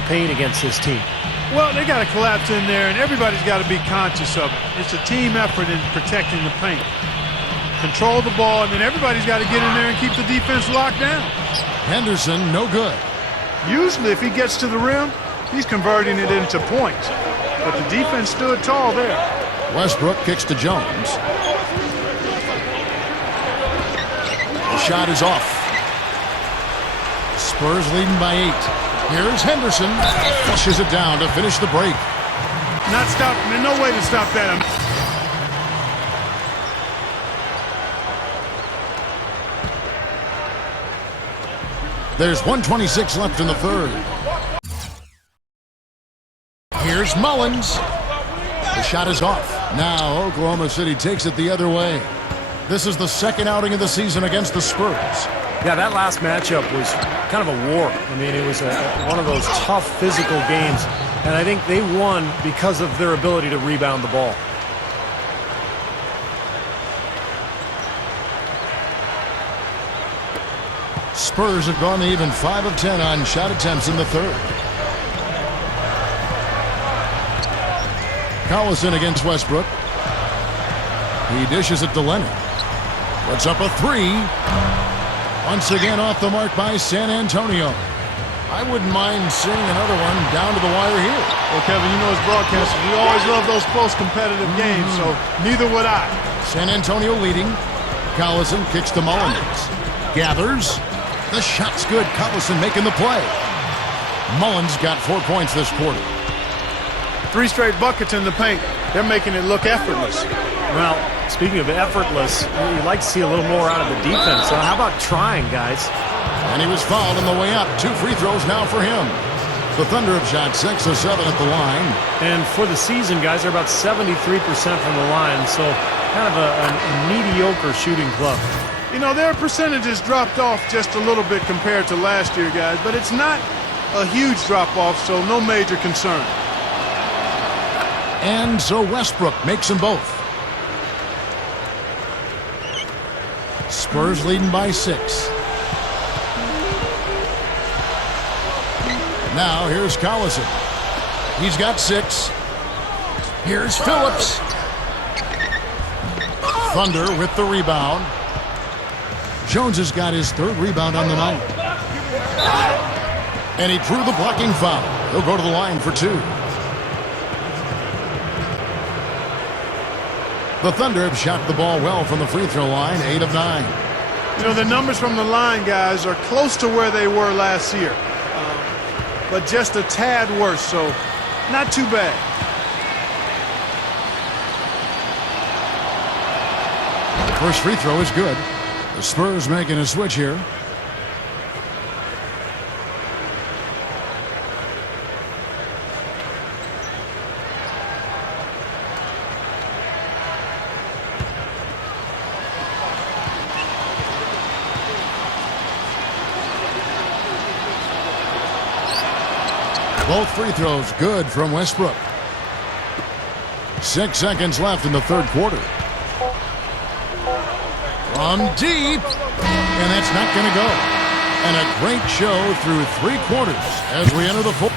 the paint against this team? Well, they got to collapse in there, and everybody's got to be conscious of it. It's a team effort in protecting the paint. Control the ball, and then everybody's got to get in there and keep the defense locked down. Henderson, no good. Usually, if he gets to the rim, he's converting it into points. But the defense stood tall there. Westbrook kicks to Jones. The shot is off. Spurs leading by 8. Here's Henderson. Flushes it down to finish the break. Not stopping. There's no way to stop that. There's 1:26 left in the third. Here's Mullins. The shot is off. Now Oklahoma City takes it the other way. This is the second outing of the season against the Spurs. Yeah, that last matchup was kind of a war. I mean, it was one of those tough physical games, and I think they won because of their ability to rebound the ball. Spurs have gone even 5 of 10 on shot attempts in the third. Collison against Westbrook. He dishes it to Leonard. Puts up a 3. Once again off the mark by San Antonio. I wouldn't mind seeing another one down to the wire here. Well, Kevin, you know as broadcasters, we always love those close competitive games, so neither would I. San Antonio leading. Collison kicks to Mullins. Gathers. The shot's good. Collison making the play. Mullins got 4 points this quarter. 3 straight buckets in the paint. They're making it look effortless. Well, speaking of effortless, you'd like to see a little more out of the defense. So how about trying, guys? And he was fouled on the way up. 2 free throws now for him. The Thunder have shot 6 of 7 at the line. And for the season, guys, they're about 73% from the line. So kind of a mediocre shooting club. You know, their percentages dropped off just a little bit compared to last year, guys. But it's not a huge drop-off, so no major concern. And so Westbrook makes them both. Spurs leading by 6. Now here's Collison. He's got 6. Here's Phillips. Thunder with the rebound. Jones has got his 3rd rebound on the night. And he drew the blocking foul. He'll go to the line for 2. The Thunder have shot the ball well from the free throw line, 8 of 9. You know, the numbers from the line, guys, are close to where they were last year. But just a tad worse, so not too bad. The first free throw is good. The Spurs making a switch here. Both free throws good from Westbrook. 6 seconds left in the third quarter. From deep. And that's not going to go. And a great show through 3 quarters as we enter the fourth.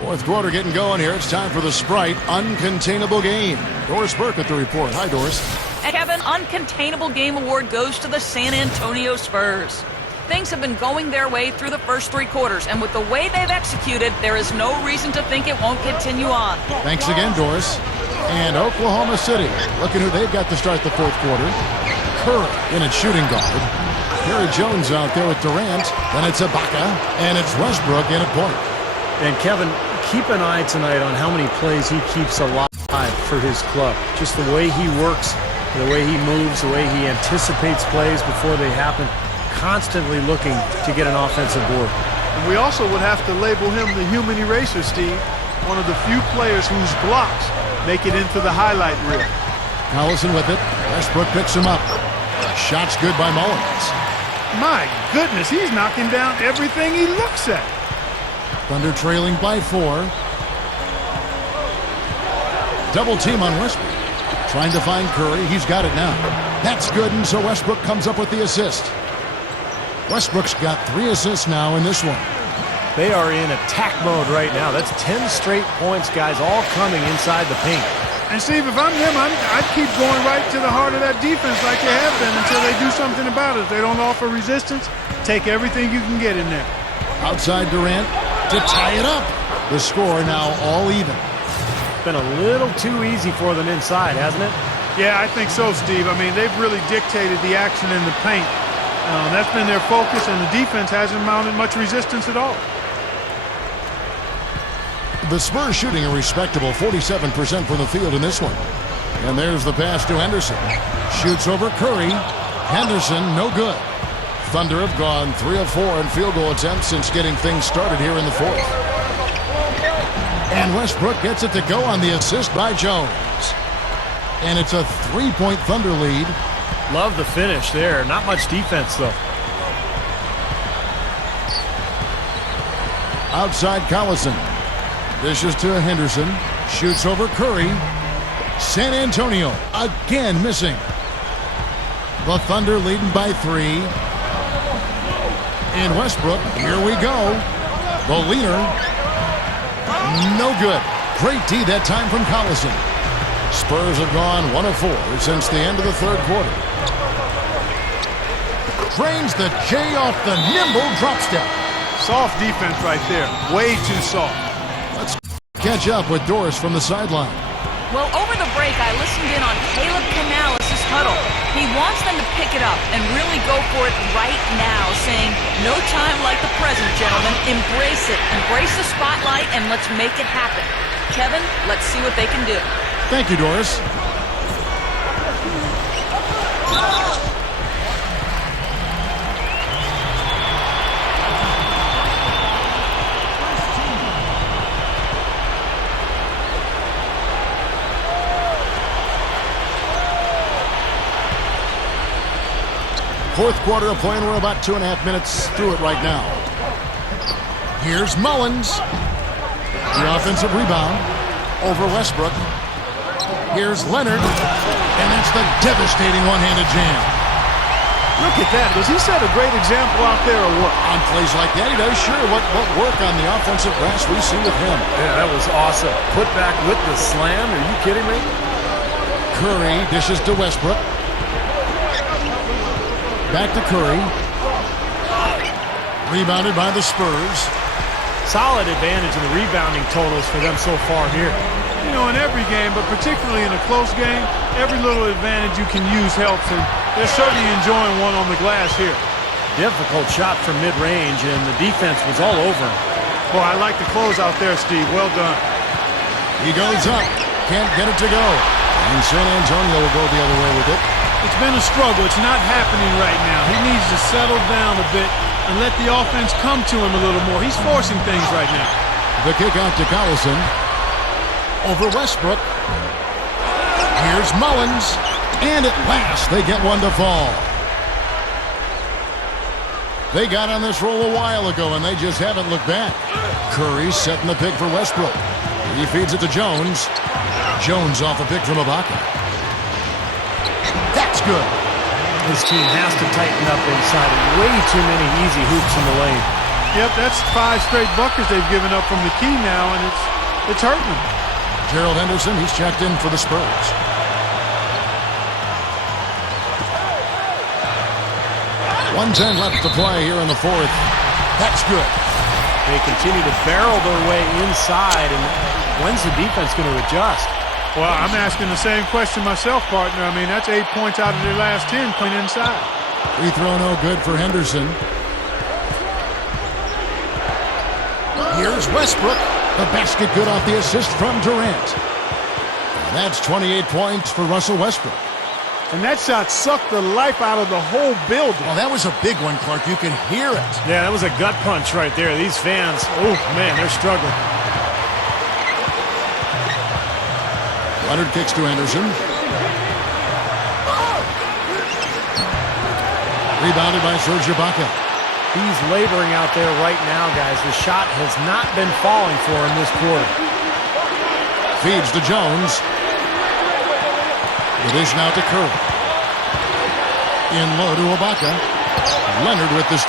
Fourth quarter getting going here. It's time for the Sprite Uncontainable Game. Doris Burke at the report. Hi, Doris. And Kevin, Uncontainable Game Award goes to the San Antonio Spurs. Things have been going their way through the first 3 quarters, and with the way they've executed, there is no reason to think it won't continue on. Thanks again, Doris. And Oklahoma City, looking who they've got to start the fourth quarter. Curry in at shooting guard. Perry Jones out there with Durant. Then it's Ibaka, and it's Westbrook in at point. And Kevin, keep an eye tonight on how many plays he keeps alive for his club. Just the way he works, the way he moves, the way he anticipates plays before they happen. Constantly looking to get an offensive board. And we also would have to label him the human eraser, Steve. One of the few players whose blocks make it into the highlight reel. Collison with it. Westbrook picks him up. Shot's good by Mullins. My goodness, he's knocking down everything he looks at. Thunder trailing by 4. Double team on Westbrook. Trying to find Curry. He's got it now. That's good, and so Westbrook comes up with the assist. Westbrook's got 3 assists now in this one. They are in attack mode right now. That's 10 straight points, guys, all coming inside the paint. And Steve, if I'm him, I'd keep going right to the heart of that defense like they have been until they do something about it. If they don't offer resistance, take everything you can get in there. Outside Durant to tie it up. The score now all even. Been a little too easy for them inside, hasn't it? Yeah, I think so, Steve. I mean, they've really dictated the action in the paint. That's been their focus, and the defense hasn't mounted much resistance at all. The Spurs shooting a respectable 47% from the field in this one. And there's the pass to Henderson. Shoots over Curry. Henderson, no good. Thunder have gone 3 of 4 in field goal attempts since getting things started here in the fourth. And Westbrook gets it to go on the assist by Jones. And it's a 3-point Thunder lead. Love the finish there. Not much defense, though. Outside Collison. Dishes to Henderson. Shoots over Curry. San Antonio again missing. The Thunder leading by 3. And Westbrook, here we go. The leader. No good. Great D that time from Collison. Spurs have gone 1 of 4 since the end of the third quarter. Drains the J off the nimble drop step. Soft defense right there. Way too soft. Let's catch up with Doris from the sideline. Well, over the break, I listened in on Caleb Canales' huddle. He wants them to pick it up and really go for it right now, saying, no time like the present, gentlemen. Embrace it. Embrace the spotlight, and let's make it happen. Kevin, let's see what they can do. Thank you, Doris. Fourth quarter of play, and we're about 2.5 minutes through it right now. Here's Mullins. The offensive rebound over Westbrook. Here's Leonard. And that's the devastating one-handed jam. Look at that. Does he set a great example out there or what? On plays like that, he does. Sure, what work on the offensive glass we see with him. Yeah, that was awesome. Put back with the slam. Are you kidding me? Curry dishes to Westbrook. Back to Curry. Rebounded by the Spurs. Solid advantage in the rebounding totals for them so far here. You know, in every game, but particularly in a close game, every little advantage you can use helps, and they're certainly enjoying one on the glass here. Difficult shot from mid-range, and the defense was all over him. Boy, I like the close out there, Steve. Well done. He goes up. Can't get it to go. And San Antonio will go the other way with it. It's been a struggle. It's not happening right now. He needs to settle down a bit and let the offense come to him a little more. He's forcing things right now. The kick out to Collison. Over Westbrook. Here's Mullins. And at last, they get one to fall. They got on this roll a while ago, and they just haven't looked back. Curry setting the pick for Westbrook. He feeds it to Jones. Jones off a pick from Ibaka. That's good. This team has to tighten up inside. Way too many easy hoops in the lane. Yep, that's 5 straight buckets they've given up from the key now, and it's hurting them. Gerald Henderson, he's checked in for the Spurs. .110 left to play here in the fourth. That's good. They continue to barrel their way inside, and when's the defense going to adjust? Well, I'm asking the same question myself, partner. I mean, that's 8 points out of their last 10 coming inside. Free throw no good for Henderson. Here's Westbrook. The basket good off the assist from Durant. And that's 28 points for Russell Westbrook. And that shot sucked the life out of the whole building. Well, that was a big one, Clark. You can hear it. Yeah, that was a gut punch right there. These fans, oh, man, they're struggling. Leonard kicks to Henderson. Rebounded by Serge Ibaka. He's laboring out there right now, guys. The shot has not been falling for him this quarter. Feeds to Jones. The dish now to Curry. In low to Ibaka. Leonard with the